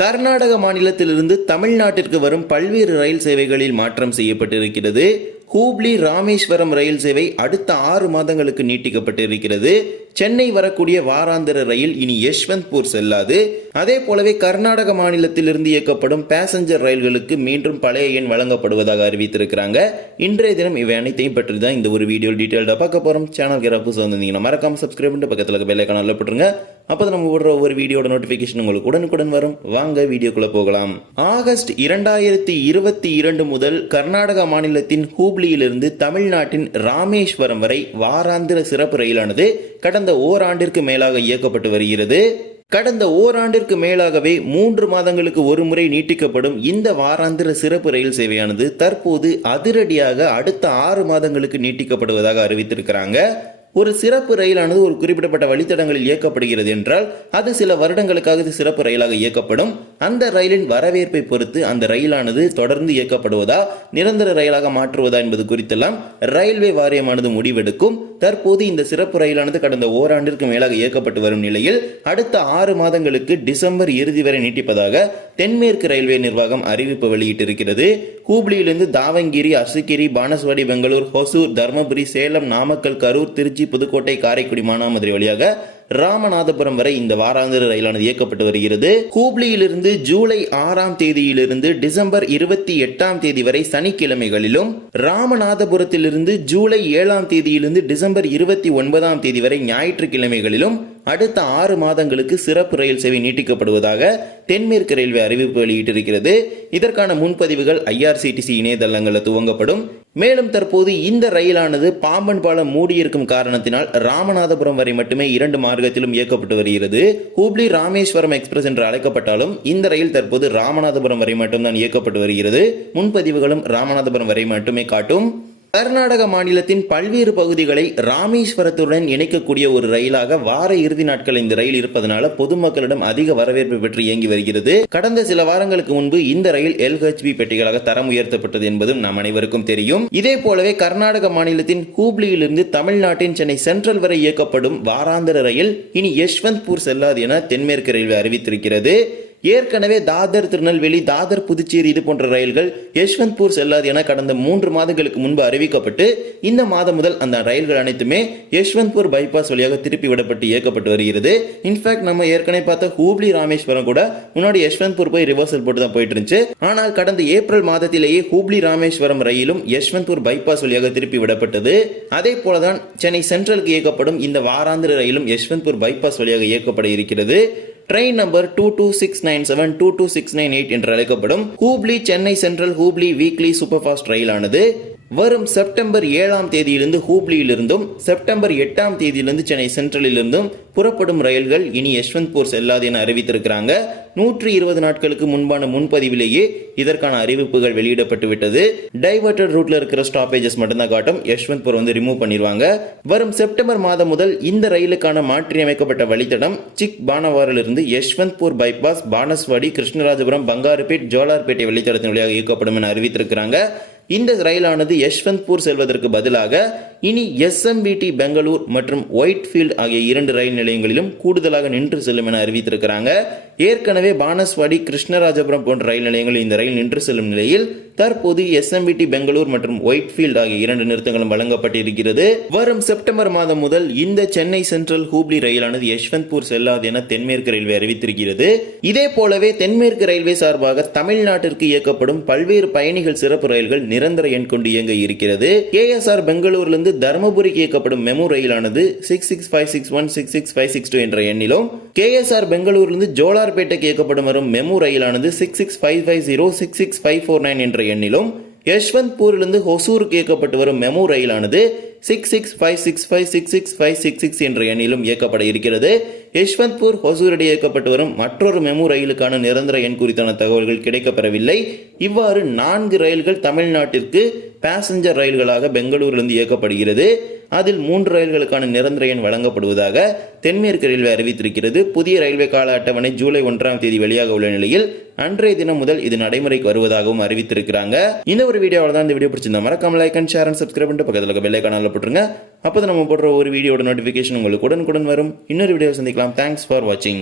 கர்நாடக மாநிலத்திலிருந்து தமிழ்நாட்டிற்கு வரும் பல்வேறு ரயில் சேவைகளில் மாற்றம் செய்யப்பட்டிருக்கிறது. ஹூப்ளி ராமேஸ்வரம் ரயில் சேவை அடுத்த ஆறு மாதங்களுக்கு நீட்டிக்கப்பட்டிருக்கிறது. சென்னை வரக்கூடிய வாராந்திர ரயில் இனி யஷ்வந்த்பூர் செல்லாது. அதே போலவே கர்நாடக மாநிலத்திலிருந்து இயக்கப்படும் பேசஞ்சர் ரயில்களுக்கு மீண்டும் பழைய எண் வழங்கப்படுவதாக அறிவித்திருக்கிறாங்க. இன்றைய தினம் இவை அனைத்தையும் பற்றி தான் இந்த ஒரு வீடியோ டீட்டெயில்டாக பார்க்க போகிறோம் சேனல் கிராப்பு வந்திருந்தீங்கன்னா மறக்காமல் சப்ஸ்கிரைப் பண்ணிட்டு பக்கத்தில் இருக்க அல்லப்பட்டுருங்க போட்டுருங்க. அப்போ நம்ம விடுற ஒவ்வொரு வீடியோட நோட்டிஃபிகேஷன் உங்களுக்கு உடனுக்குடன் வரும். வாங்க வீடியோக்குள்ள போகலாம். ஆகஸ்ட் இரண்டாயிரத்தி இருபத்தி இரண்டு முதல் கர்நாடக மாநிலத்தின் ஹூப்ளியிலிருந்து தமிழ்நாட்டின் ராமேஸ்வரம் வரை வாராந்திர சிறப்பு ரயிலானது கடந்த ஓராண்டிற்கு மேலாக இயக்கப்பட்டு வருகிறது. கடந்த ஓராண்டிற்கு மேலாகவே மூன்று மாதங்களுக்கு ஒரு முறை நீட்டிக்கப்படும் இந்த வாராந்திர சிறப்பு ரயில் சேவையானது தற்போது அதிரடியாக அடுத்த ஆறு மாதங்களுக்கு நீட்டிக்கப்படுவதாக அறிவித்திருக்கிறாங்க. ஒரு சிறப்பு ரயிலானது ஒரு குறிப்பிடப்பட்ட வழித்தடங்களில் இயக்கப்படுகிறது என்றால் அது சில வருடங்களுக்காக சிறப்பு ரயிலாக இயக்கப்படும். அந்த ரயிலின் வரவேற்பை பொறுத்து அந்த ரயிலானது தொடர்ந்து இயக்கப்படுவதா நிரந்தர ரயிலாக மாற்றுவதா என்பது குறித்தெல்லாம் ரயில்வே வாரியமானது முடிவெடுக்கும். தற்போது இந்த சிறப்பு ரயிலானது கடந்த ஓராண்டிற்கு மேலாக இயக்கப்பட்டு வரும் நிலையில் அடுத்த ஆறு மாதங்களுக்கு டிசம்பர் இறுதி வரை நீட்டிப்பதாக தென்மேற்கு ரயில்வே நிர்வாகம் அறிவிப்பு வெளியிட்டிருக்கிறது. ஹூப்ளியிலிருந்து தாவங்கிரி அசுகிரி பானஸ்வாடி பெங்களூர் ஹொசூர் தர்மபுரி சேலம் நாமக்கல் கரூர் திருச்சி திருச்சி புதுக்கோட்டை காரைக்குடி மானாமதுரை வழியாக ராமநாதபுரம் வரை இந்த வாராந்திர ரயிலானது இயக்கப்பட்டு வருகிறது. ஹூப்ளியிலிருந்து ஜூலை ஆறாம் தேதியிலிருந்து டிசம்பர் இருபத்தி எட்டாம் தேதி வரை சனிக்கிழமைகளிலும் ராமநாதபுரத்திலிருந்து ஜூலை ஏழாம் தேதியிலிருந்து டிசம்பர் இருபத்தி ஒன்பதாம் தேதி வரை ஞாயிற்றுக்கிழமைகளிலும் அடுத்த ஆறு மாதங்களுக்கு சிறப்பு ரயில் சேவை நீட்டிக்கப்படுவதாக தென்மேற்கு ரயில்வே அறிவிப்பு வெளியிட்டிருக்கிறது. இதற்கான முன்பதிவுகள் ஐஆர்சிடிசி இணையதளங்களில் துவங்கப்படும். மேலும் தற்போது இந்த ரயிலானது பாம்பன் பாலம் மூடியிருக்கும் காரணத்தினால் ராமநாதபுரம் வரை மட்டுமே இரண்டு மார்க்கத்திலும் இயக்கப்பட்டு வருகிறது. ஹூப்ளி ராமேஸ்வரம் எக்ஸ்பிரஸ் என்று அழைக்கப்பட்டாலும் இந்த ரயில் தற்போது ராமநாதபுரம் வரை மட்டும்தான் இயக்கப்பட்டு வருகிறது. முன்பதிவுகளும் ராமநாதபுரம் வரை மட்டுமே காட்டும். கர்நாடக மாநிலத்தின் பல்வேறு பகுதிகளை ராமேஸ்வரத்துடன் இணைக்கக்கூடிய ஒரு ரயிலாக வார இறுதி நாட்கள் இந்த ரயில் இருப்பதனால பொதுமக்களிடம் அதிக வரவேற்பு பெற்று இயங்கி வருகிறது. கடந்த சில வாரங்களுக்கு முன்பு இந்த ரயில் எல்ஹெச்பி பெட்டிகளாக தரம் உயர்த்தப்பட்டது என்பதும் நாம் அனைவருக்கும் தெரியும். இதே போலவே கர்நாடக மாநிலத்தின் ஹூப்ளியிலிருந்து தமிழ்நாட்டின் சென்னை சென்ட்ரல் வரை இயக்கப்படும் வாராந்திர ரயில் இனி யஷ்வந்த்பூர் செல்லாது என தென்மேற்கு ரயில்வே அறிவித்திருக்கிறது. ஏற்கனவே தாதர் திருநெல்வேலி தாதர் புதுச்சேரி இது போன்ற ரயில்கள் யஷ்வந்த்பூர் செல்லாது என கடந்த மூன்று மாதங்களுக்கு முன்பு அறிவிக்கப்பட்டு இந்த மாதம் முதல் அந்த ரயில்கள் அனைத்துமே யஷ்வந்த்பூர் பைபாஸ் வழியாக திருப்பி விடப்பட்டு இயக்கப்பட்டு வருகிறது. இன்ஃபேக்ட் நம்ம ஏற்கனவே பார்த்த ஹூப்ளி ராமேஸ்வரம் கூட முன்னாடி யஷ்வந்த்பூர் போய் ரிவர்சல் போட்டு தான் போயிட்டு இருந்துச்சு. ஆனால் கடந்த ஏப்ரல் மாதத்திலேயே ஹூப்ளி ராமேஸ்வரம் ரயிலும் யஷ்வந்த்பூர் பைபாஸ் வழியாக திருப்பி விடப்பட்டது. அதே போலதான் சென்னை சென்ட்ரலுக்கு இயக்கப்படும் இந்த வாராந்திர ரயிலும் யஷ்வந்த்பூர் பைபாஸ் வழியாக இயக்கப்பட இருக்கிறது. Train number two two six nine seven two two six nine eight என்று அழைக்கப்படும் Hubli Chennai Central Hubli weekly super fast ரயிலானது வரும் செப்டம்பர் ஏழாம் தேதியிலிருந்து ஹூப்ளியிலிருந்தும் செப்டம்பர் எட்டாம் தேதியிலிருந்து சென்னை சென்ட்ரலிலிருந்தும் புறப்படும் ரயில்கள் இனி யஷ்வந்த்பூர் செல்லாது என அறிவித்திருக்கிறாங்க. நூற்றி இருபது நாட்களுக்கு முன்பான முன்பதிவிலேயே இதற்கான அறிவிப்புகள் வெளியிடப்பட்டு விட்டது டைவர்டட் ரூட்ல இருக்கிற ஸ்டாப்பேஜஸ் மட்டும்தான் காட்டும். யஷ்வந்த்பூர் வந்து ரிமூவ் பண்ணிடுவாங்க வரும் செப்டம்பர் மாதம் முதல் இந்த ரயிலுக்கான மாற்றியமைக்கப்பட்ட வழித்தடம் சிக் பானவாரிலிருந்து யஷ்வந்த்பூர் பைபாஸ் பானஸ்வாடி கிருஷ்ணராஜபுரம் பங்காருபேட் ஜோலார்பேட்டை வழித்தடத்தின் வழியாக இயக்கப்படும் என அறிவித்திருக்கிறாங்க. இந்த ரயிலானது யஷ்வந்த்பூர் செல்வதற்கு பதிலாக இனி எஸ்எம்பிடி பெங்களூர் மற்றும் ஒயிட்ஃபீல்ட் ஆகிய இரண்டு ரயில் நிலையங்களிலும் கூடுதலாக நின்று செல்லும் என அறிவித்திருக்கிறாங்க. ஏற்கனவே பானஸ்வாடி கிருஷ்ணராஜபுரம் போன்ற ரயில் நிலையங்களில் இந்த ரயில் நின்று செல்லும் நிலையில் தற்போது எஸ்எம்பிடி பெங்களூர் மற்றும் ஒயிட்ஃபீல்ட் ஆகிய இரண்டு நிறுத்தங்களும் வழங்கப்பட்டிருக்கிறது. வரும் செப்டம்பர் மாதம் முதல் இந்த சென்னை சென்ட்ரல் ஹூப்ளி ரயிலானது யஷ்வந்த்பூர் செல்லாது என தென்மேற்கு ரயில்வே அறிவித்திருக்கிறது. இதே போலவே தென்மேற்கு ரயில்வே சார்பாக தமிழ்நாட்டிற்கு இயக்கப்படும் பல்வேறு பயணிகள் சிறப்பு ரயில்கள் நிரந்தர எண் கொண்டு இயங்க இருக்கிறது. கேஎஸ்ஆர் பெங்களூரிலிருந்து தருமபுரிக்கு இயக்கப்படும் MEMU ரயிலானது six six five six one six six five six two என்ற எண்ணிலும் கேஎஸ்ஆர் பெங்களூரிலிருந்து ஜோலார்பேட்டைக்கு இயக்கப்படும் வரும் MEMU ரயிலானது six six five five zero six six five four nine என்ற எண்ணிலும் யஷ்வந்த்பூரிலிருந்து ஹொசூருக்கு இயக்கப்பட்டு வரும் MEMU ரயிலானது six six five six five six six five six six என்ற எண்ணிலும் இயக்கப்பட இருக்கிறது. யஷ்வந்த்பூர் ஹொசூரிடையே இயக்கப்பட்டு வரும் மற்றொரு மெமு ரயிலுக்கான நிரந்தர எண் குறித்தான தகவல்கள் கிடைக்கப்பெறவில்லை. இவ்வாறு நான்கு ரயில்கள் தமிழ்நாட்டிற்கு பேசஞ்சர் ரயில்களாக பெங்களூரிலிருந்து இயக்கப்படுகிறது. அதில் மூன்று ரயில்களுக்கான நிரந்தர எண் வழங்கப்படுவதாக தென்மேற்கு ரயில்வே அறிவித்திருக்கிறது. புதிய ரயில்வே கால அட்டவணை ஜூலை ஒன்றாம் தேதி வெளியாக உள்ள நிலையில் அன்றைய தினம் முதல் இது நடைமுறைக்கு வருவதாகவும் அறிவித்திருக்கிறாங்க. இந்த ஒரு வீடியோவில் தான் இந்த வீடியோ பிடிச்சிருந்தா மறக்காம like and share and subscribe பண்ணிட்டு பக்கத்தில் இருக்க பெல் போட்டுருங்க. அப்போ நம்ம போடுற ஒரு வீடியோட நோட்டிஃபிகேஷன் உங்களுக்கு உடனுக்குடன் வரும். இன்னொரு வீடியோ சந்திக்கலாம். தேங்க்ஸ் ஃபார் வாட்சிங்